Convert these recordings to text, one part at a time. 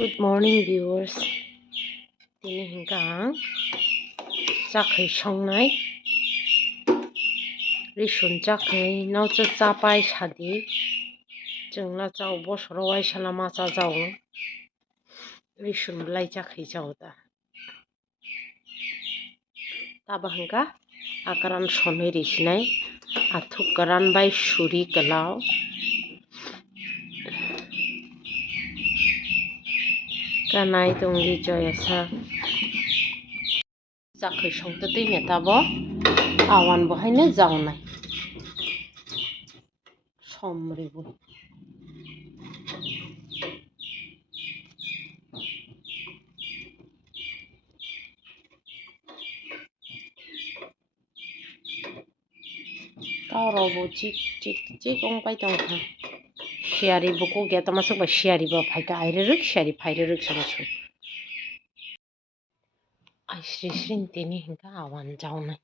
Good morning, viewers. Tini hingkang chakhai songnai rishun chakhai naucha chapai sadi jongla chao bosoro waisala macha jao rishun blai chakhai jao da taba hingka akaran sonoi risinai athuk karan bai suri kalau kanai tongli joyasa chakhai songta tui tabo awan bohaino jawnai somribo taurobo chik ongpai tongkha siari buku geta masuk ba siari ba phaika aireruk siari phaireruk samasu aisri srin tini hingka awan jawnai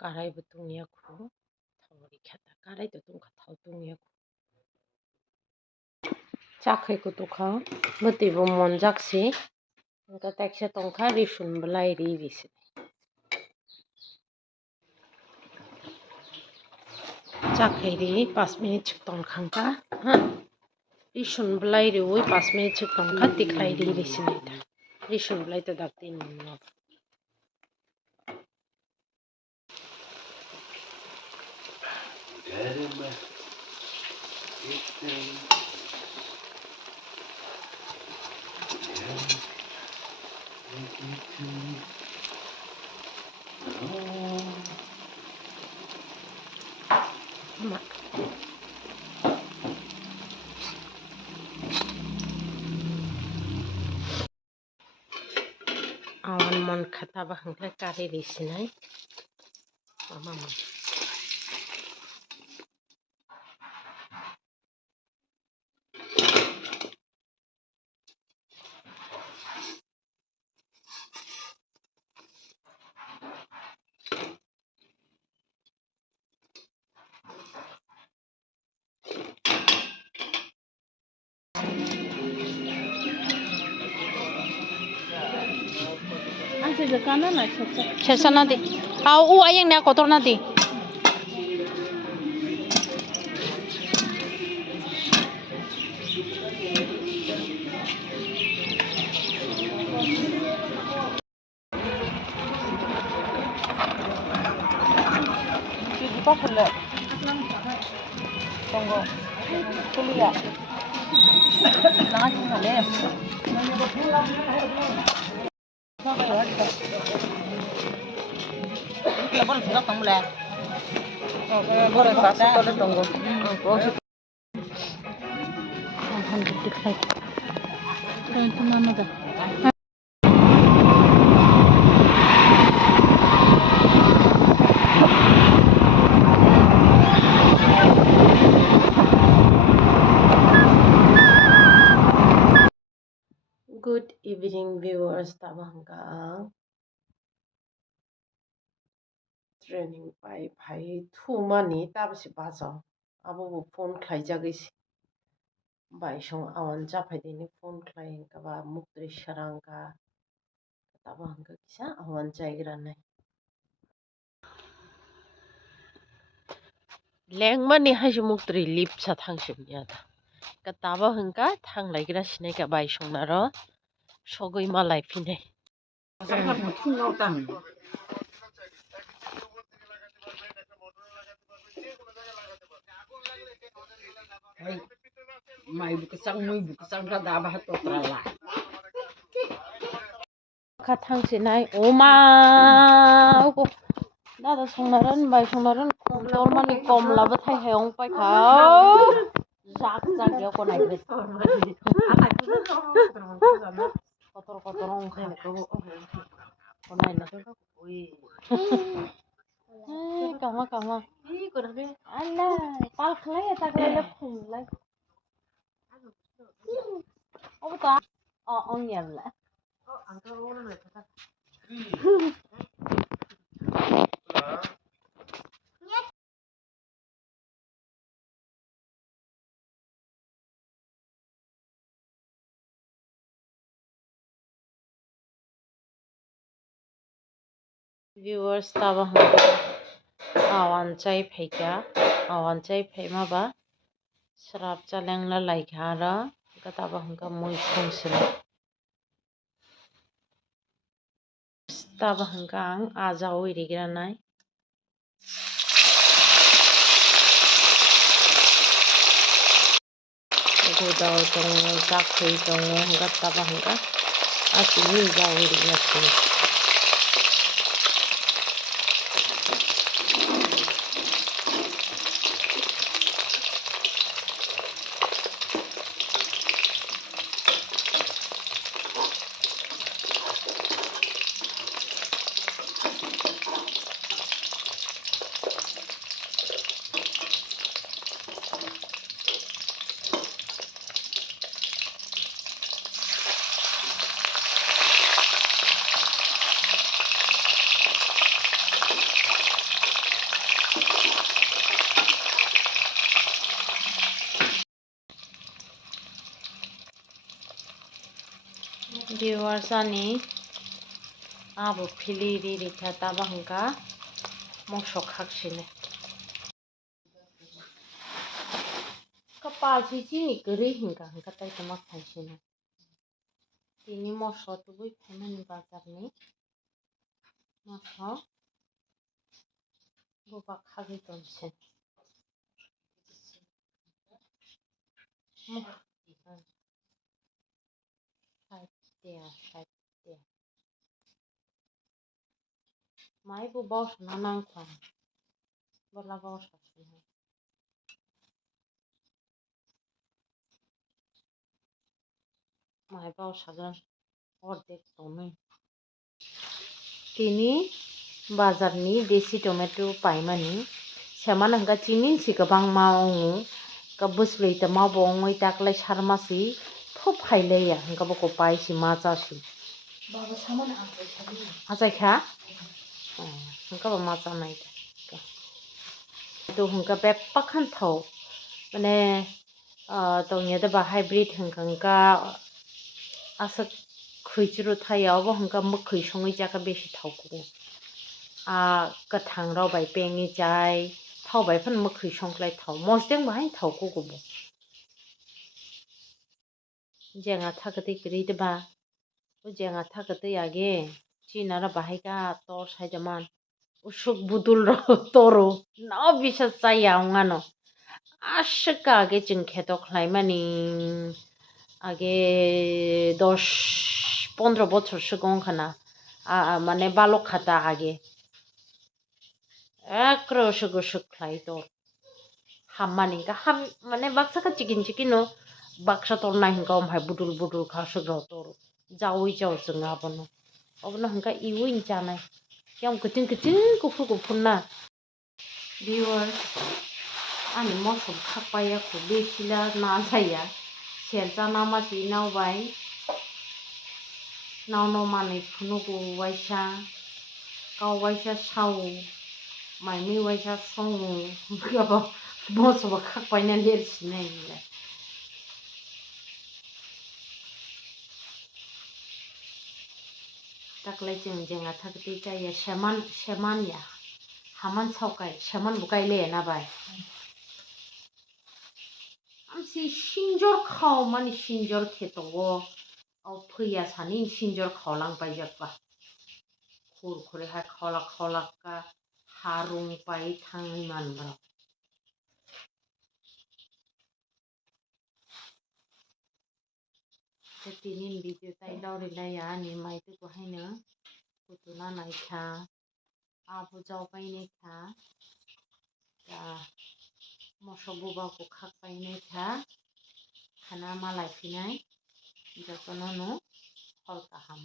karai bo tungya khu thawri khata karai to tungkha thaw tungya khu chakhai ko tukha bati bo monjakse hingka teksa tongkha rishun blai risi chakhai ri 5 minute chik tongkhangka rishun blai ri 5 minute chik tongkha tiklai risi naita rishun blai to dakti no awan mon khata ba hangla kari risinai mama Chesana di u ayeng na kotor na di tunggu kuliah nanti hale Labon sudah kamu lah. Boleh kasih kalau tunggu. Mana dah? Good evening, viewers. Tabangka training pai thu mani tabsi baso abo phone khlai jagisi bai song awan japhai dini phone khlai ka ba muktri sarangka tabangka kisa awan jaigra nai lengmani haji muktri lip sa thangsim ya ka taba hangka thanglaigra sinai ka bai song naro sogoi malai phinai Mai bukasang mui bukasang ka daba to trala ka thangsinai oma ko dada songnaran bai songnaran dormani komla bathai hayong pai khao jak ya ko nai kotor ongkha ko nai na kama ala pal khlai ta khlai phunglai oh ta ong yam la viewers taba hanga awan chai phaika awan chai phaima ba srap chaleng la laikhara kataba hanga mui songsil taba hanga ang aja oirigranai godal tongo jakhui tongo hanga taba hanga asini ja oirigasini viewers ani abo phili ri kha taba hanga mosok khaksine kapalsi chini gari hingka hingka tai tama khaisina tini moso tubui phaimani bazarni moso boba khagi tonse Saite mai bu bos na nang kham bola bos asina mai bos sagan ordek tonoi tini bazarni desi tomato paimani seman hingka chimin si gabang maongo ka busblai tama bongoi taklai sarmasi thop khaileya hingka boko paisi machasi Baba saman achaikha hingka bo macha nai to hingka beppa khanthau mane tongya ba hybrid hingka asa khwuichuru thaya obo hingka mwkhwui songoi jaka besi thaukugo kathang rok bai pengi chai thau bai phano mwkhwui songklai thau mosdeng bahai thaukugo bo jenga thakatui kwrui ba o jenga thakatui age chinara bahai ka tor saidaman usuk budul ro toro no bisas chaya ongano ashika age chong kheto khlaimani age 10-15 bochor sigon khana mane balok khata age ekro usuk khlai tor hammani ka ham mane baksa ka chikin no baksa tor nai hingka omhai budul kha sugra tor jawi jaw chunga abono obono hingka iwin chanai yang kuting kufur na viewers ani mosom khakpaya ko besila na jaya selsa namasi naubai nauno manui phunugo waisa kau waisa sao maimui waisa songo gabo mosom khakpaina lersinai taklai chong jenga thakatui chaya seman ya haman saukai seman bukai le na bai amsi sinjor khau mani sinjor khetongo phuya sani sinjor khaulang paijak khur hai khaulak ka harung pai thangai manbra tinin video tai lauri laya ni mai tu ko haina kutuna naikha abu jaw paine kha moso buba ko khak paine kha khana malai phinai jotono no hol kaham